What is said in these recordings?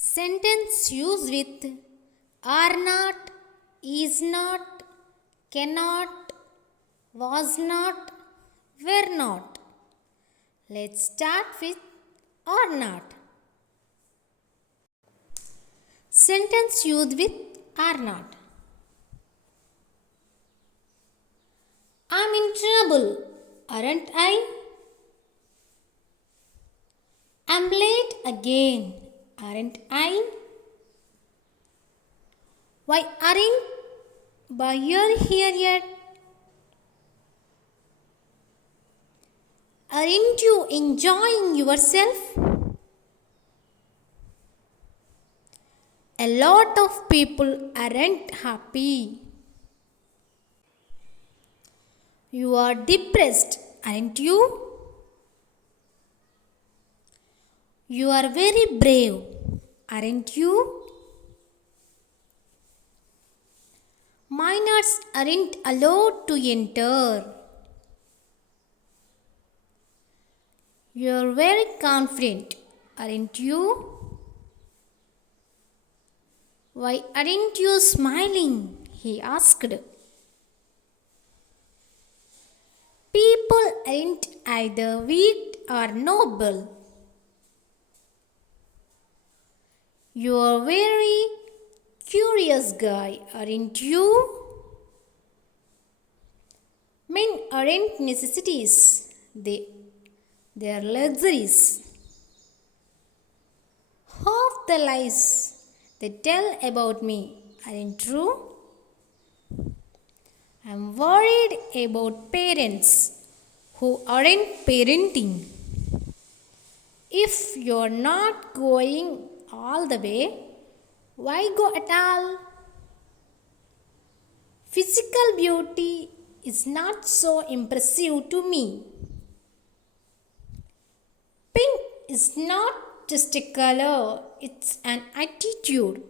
Sentence used with are not, is not, cannot, was not, were not. Let's start with or not. Sentence used with are not. I'm in trouble, aren't I? I'm late again, aren't I? Why aren't you here yet? Aren't you enjoying yourself? A lot of people aren't happy. You are depressed, aren't you? You are very brave, aren't you? Minors aren't allowed to enter. You are very confident, aren't you? Why aren't you smiling? He asked. People aren't either weak or noble. You are very curious guy, aren't you? Men aren't necessities, they are luxuries. Half the lies they tell about me aren't true. I'm worried about parents who aren't parenting. If you're not going all the way, why go at all? Physical beauty is not so impressive to me. Pink is not just a color, it's an attitude.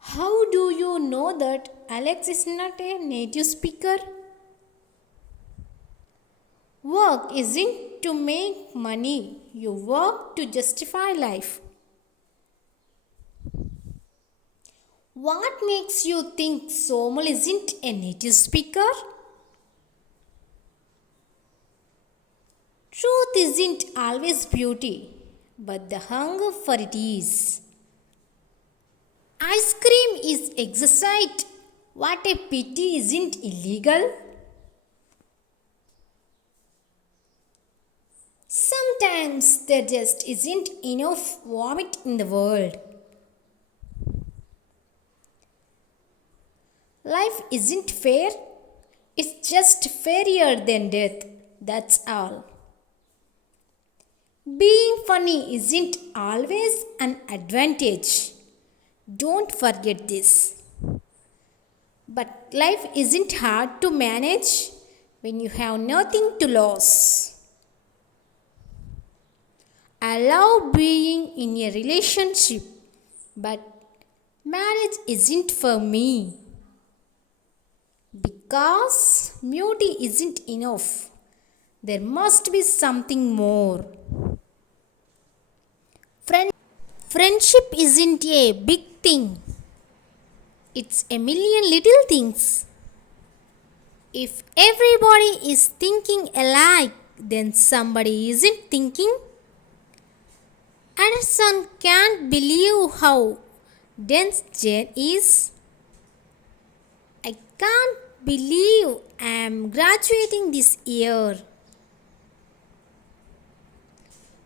How do you know that Alex is not a native speaker? Work isn't to make money, you work to justify life. What makes you think Somal isn't a native speaker? Truth isn't always beauty, but the hunger for it is. Ice cream is exquisite. What a pity isn't illegal. Sometimes there just isn't enough vomit in the world. Life isn't fair, it's just fairer than death, that's all. Being funny isn't always an advantage. Don't forget this. But life isn't hard to manage when you have nothing to lose. I love being in a relationship, but marriage isn't for me. Because beauty isn't enough. There must be something more. Friendship isn't a big thing. It's a million little things. If everybody is thinking alike, then somebody isn't thinking. Anderson can't believe how dense Jane is. I can't believe I am graduating this year.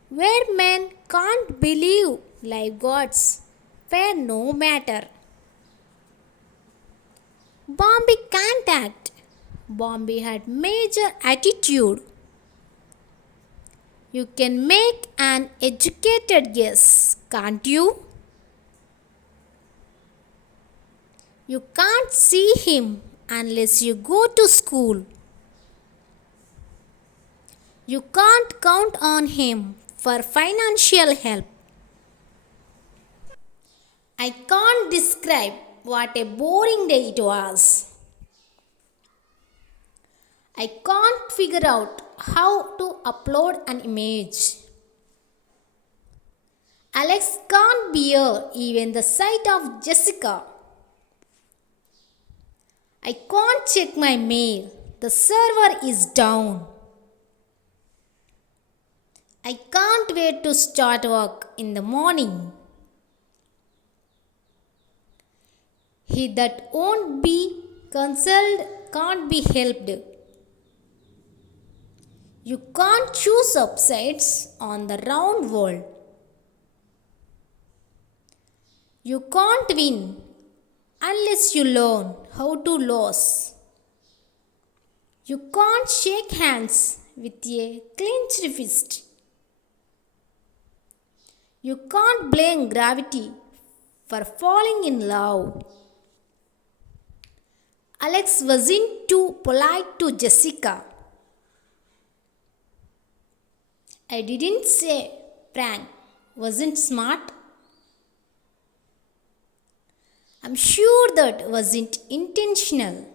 Where men can't believe lifeguards were no matter. Bombay can't act. Bombay had major attitude. You can make an educated guess, can't you? You can't see him unless you go to school. You can't count on him for financial help. I can't describe what a boring day it was. I can't figure out how to upload an image. Alex can't bear even the sight of Jessica. I can't check my mail. The server is down. I can't wait to start work in the morning. He that won't be consoled can't be helped. You can't choose upsides on the round world. You can't win unless you learn how to lose. You can't shake hands with a clenched fist. You can't blame gravity for falling in love. Alex wasn't too polite to Jessica. I didn't say prank wasn't smart. I'm sure that wasn't intentional.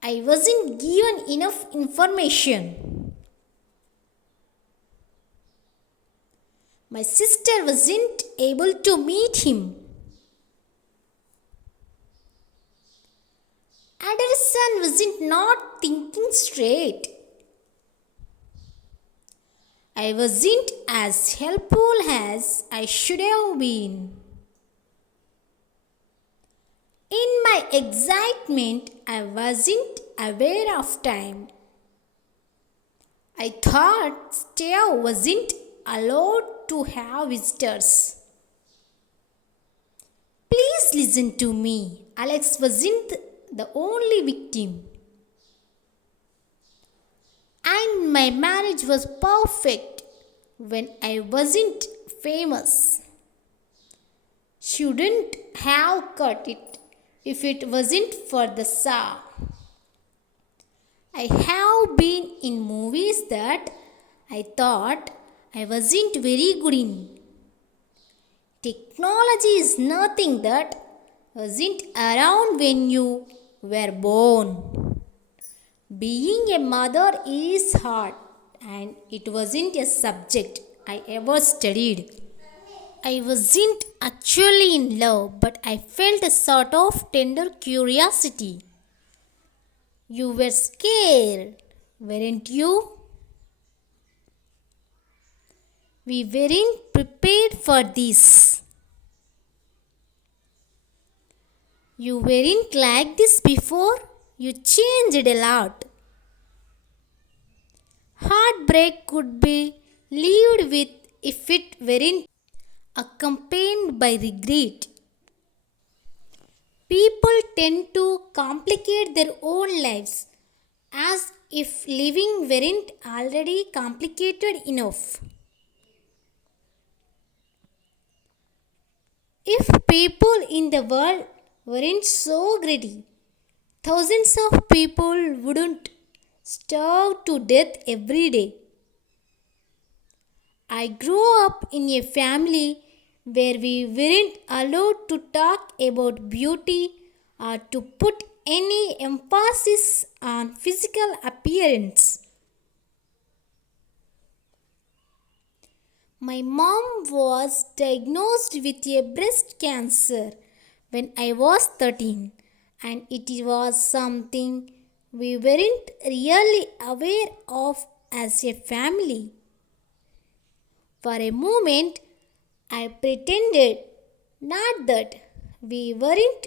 I wasn't given enough information. My sister wasn't able to meet him. Anderson wasn't not thinking straight. I wasn't as helpful as I should have been. In my excitement, I wasn't aware of time. I thought Steve wasn't allowed to have visitors. Please listen to me. Alex wasn't the only victim. And my marriage was perfect when I wasn't famous. Shouldn't have cut it if it wasn't for the Shah. I have been in movies that I thought I wasn't very good in. Technology is nothing that wasn't around when you were born. Being a mother is hard, and it wasn't a subject I ever studied. I wasn't actually in love, but I felt a sort of tender curiosity. You were scared, weren't you? We weren't prepared for this. You weren't like this before. You changed a lot. Heartbreak could be lived with if it weren't accompanied by regret. People tend to complicate their own lives as if living weren't already complicated enough. If people in the world weren't so greedy, thousands of people wouldn't starve to death every day. I grew up in a family where we weren't allowed to talk about beauty or to put any emphasis on physical appearance. My mom was diagnosed with a breast cancer when I was 13, and it was something we weren't really aware of as a family. For a moment, I pretended not that we weren't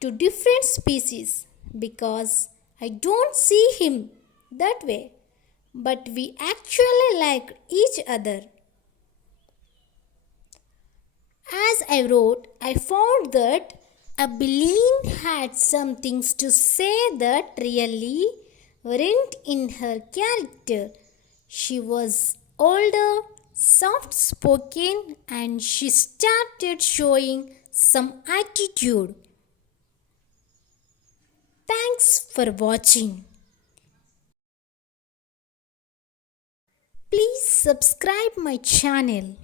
two different species because I don't see him that way, but we actually liked each other. As I wrote, I found that Abilene had some things to say that really weren't in her character. She was older, soft spoken, and she started showing some attitude. Thanks for watching. Please subscribe my channel.